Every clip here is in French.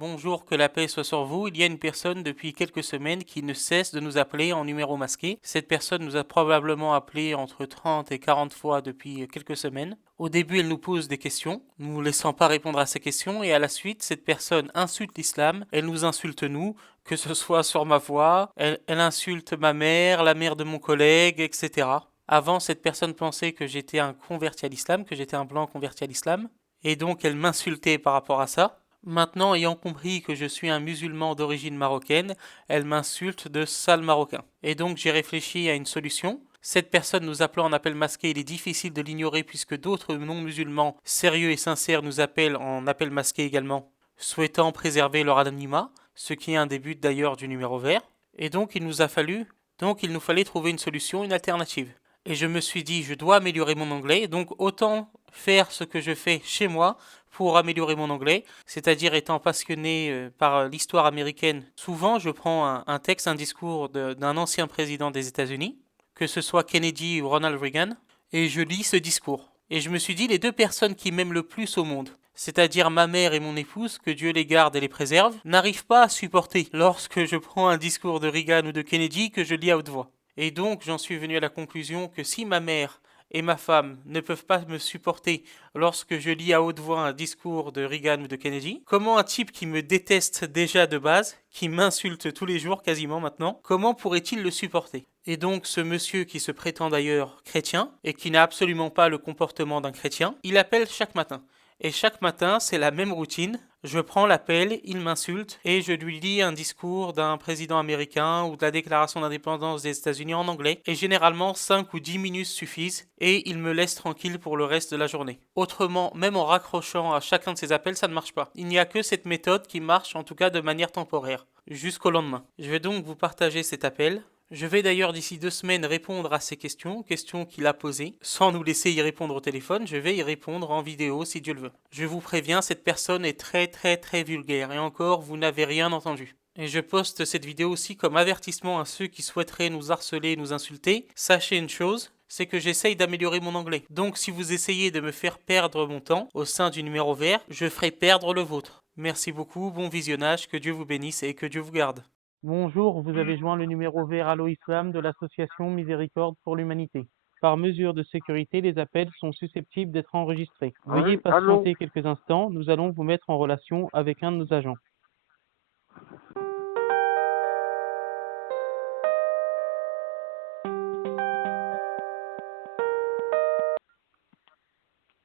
Bonjour, que la paix soit sur vous. Il y a une personne depuis quelques semaines qui ne cesse de nous appeler en numéro masqué. Cette personne nous a probablement appelé entre 30 et 40 fois depuis quelques semaines. Au début, elle nous pose des questions, nous ne laissant pas répondre à ces questions, et à la suite, cette personne insulte l'islam, elle nous insulte nous, que ce soit sur ma voix, elle insulte ma mère, la mère de mon collègue, etc. Avant, cette personne pensait que j'étais un converti à l'islam, que j'étais un blanc converti à l'islam, et donc elle m'insultait par rapport à ça. Maintenant, ayant compris que je suis un musulman d'origine marocaine, elle m'insulte de sale marocain. Et donc j'ai réfléchi à une solution. Cette personne nous appelant en appel masqué, il est difficile de l'ignorer puisque d'autres non-musulmans sérieux et sincères nous appellent en appel masqué également, souhaitant préserver leur anonymat, ce qui est un des buts d'ailleurs du numéro vert. Et donc il nous fallait trouver une solution, une alternative. Et je me suis dit, je dois améliorer mon anglais, donc autant faire ce que je fais chez moi pour améliorer mon anglais, c'est-à-dire étant passionné par l'histoire américaine. Souvent, je prends un texte, un discours d'un ancien président des États-Unis, que ce soit Kennedy ou Ronald Reagan, et je lis ce discours. Et je me suis dit, les deux personnes qui m'aiment le plus au monde, c'est-à-dire ma mère et mon épouse, que Dieu les garde et les préserve, n'arrivent pas à supporter lorsque je prends un discours de Reagan ou de Kennedy que je lis à haute voix. Et donc j'en suis venu à la conclusion que si ma mère et ma femme ne peuvent pas me supporter lorsque je lis à haute voix un discours de Reagan ou de Kennedy, comment un type qui me déteste déjà de base, qui m'insulte tous les jours quasiment maintenant, comment pourrait-il le supporter? Et donc ce monsieur qui se prétend d'ailleurs chrétien et qui n'a absolument pas le comportement d'un chrétien, il appelle chaque matin. Et chaque matin, c'est la même routine. Je prends l'appel, il m'insulte et je lui lis un discours d'un président américain ou de la déclaration d'indépendance des États-Unis en anglais. Et généralement, 5 ou 10 minutes suffisent et il me laisse tranquille pour le reste de la journée. Autrement, même en raccrochant à chacun de ces appels, ça ne marche pas. Il n'y a que cette méthode qui marche, en tout cas de manière temporaire, jusqu'au lendemain. Je vais donc vous partager cet appel. Je vais d'ailleurs d'ici 2 semaines répondre à ces questions qu'il a posées, sans nous laisser y répondre au téléphone, je vais y répondre en vidéo si Dieu le veut. Je vous préviens, cette personne est très vulgaire, et encore, vous n'avez rien entendu. Et je poste cette vidéo aussi comme avertissement à ceux qui souhaiteraient nous harceler, nous insulter. Sachez une chose, c'est que j'essaye d'améliorer mon anglais. Donc si vous essayez de me faire perdre mon temps au sein du numéro vert, je ferai perdre le vôtre. Merci beaucoup, bon visionnage, que Dieu vous bénisse et que Dieu vous garde. Bonjour, vous avez joint le numéro vert Allo Islam de l'association Miséricorde pour l'Humanité. Par mesure de sécurité, les appels sont susceptibles d'être enregistrés. Veuillez Oui, allô? patienter quelques instants, nous allons vous mettre en relation avec un de nos agents.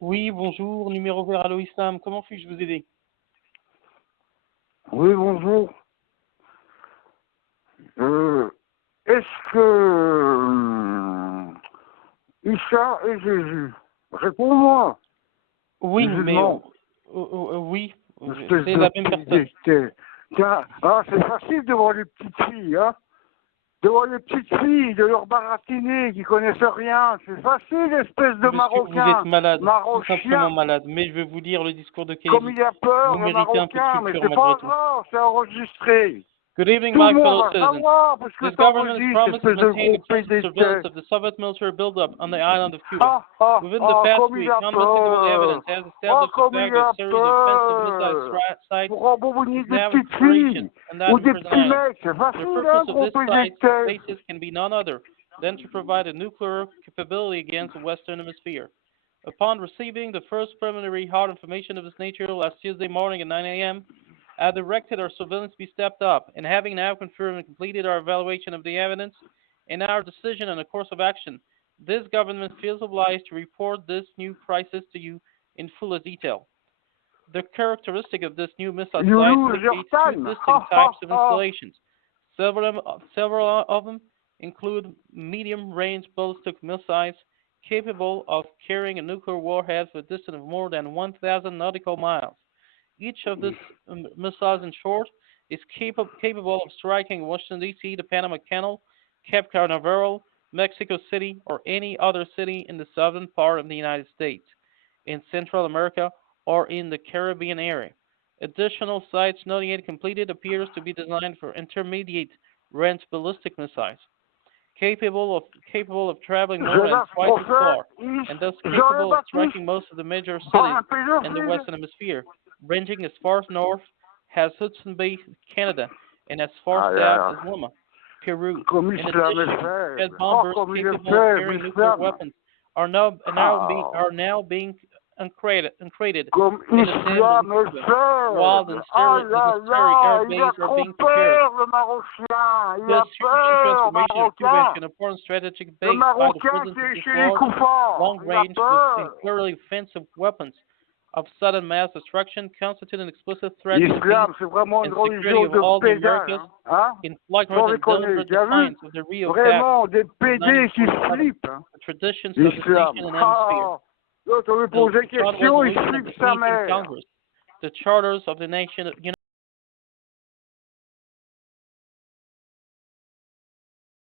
Oui, bonjour, numéro vert Allo Islam, comment puis-je vous aider? Oui, bonjour. Est-ce que Issa et Jésus, réponds-moi, Oui, mais musulman, oui, espèce c'est de la même personne. Tiens, c'est facile de voir les petites filles, hein? De voir les petites filles, de leur baratiner, qui connaissent rien. C'est facile, espèce de Monsieur, vous êtes Marocain, malade, tout simplement Marochien. malade, mais je vais vous lire le discours de Comme Kennedy. il a peur, Vous le méritez un peu de Marocain, mais culture c'est malgré pas tout. grave, c'est enregistré. Good evening, Tout le my monde fellow va citizens. savoir, parce que This government has t'enregistres, promised to espèce de maintain the gros constant surveillance PDT. of the Soviet military buildup on the island of Cuba. Within the past Comme il week, a non-investigative peur. evidence has Oh, established the comme fact il that a a series of offensive missile peur. sites Pour embobiner is des now in petites preparation, filles and that ou in des Prison petits Island. mecs, c'est The facile, purpose hein, of gros this site PDT. basis can be none other than to provide a nuclear capability against the Western Hemisphere. Upon receiving the first preliminary hard information of this nature last Tuesday morning at 9 a.m., I directed our surveillance be stepped up, and having now confirmed and completed our evaluation of the evidence and our decision on a course of action, this government feels obliged to report this new crisis to you in full detail. The characteristic of this new missile You site lose your indicates two time. distinct types of installations. Several of them include medium-range ballistic missiles capable of carrying a nuclear warhead for a distance of more than 1,000 nautical miles. Each of these missiles, in short, is capable of striking Washington, D.C., the Panama Canal, Cape Canaveral, Mexico City, or any other city in the southern part of the United States, in Central America, or in the Caribbean area. Additional sites not yet completed appears to be designed for intermediate range ballistic missiles, capable of traveling more than twice as far, and thus capable of striking most of the major cities in the Western Hemisphere, ranging as far north has Hudson Bay, Canada, and as far Aïe, south aïe. as Lima, Peru. Comme In l'islam est addition, faible. jet Oh, bombers comme il capable est of faible, carrying nuclear l'islam. weapons are now being uncrated Comme and assembled l'islam in est Cuba, while faible. the Aïe, necessary aïe, air aïe, il a bases are trop being prepared. peur, le Marocain. Il The a strategic peur, transformation of Cuba Marocain. into an important strategic Le base by the Marocain presence qui of est these chez les large, koufars. Il a long-range, peur. particularly offensive weapons of sudden mass destruction constitute an explicit threat to the peace L'islam, c'est vraiment une and security religion of de all the pédales. Americas Hein? in flagrant Sans and déconner. deliberate Tu as vu? defiance of the Rio Pact, Vraiment des pédés qui 1947, flippent. Hein? the traditions of this L'islam. nation and hemisphere. Ah, l'autre lui The pose des Charter questions, il Resolution of flippe the sa Canadian mère. Congress, the charters of the nation,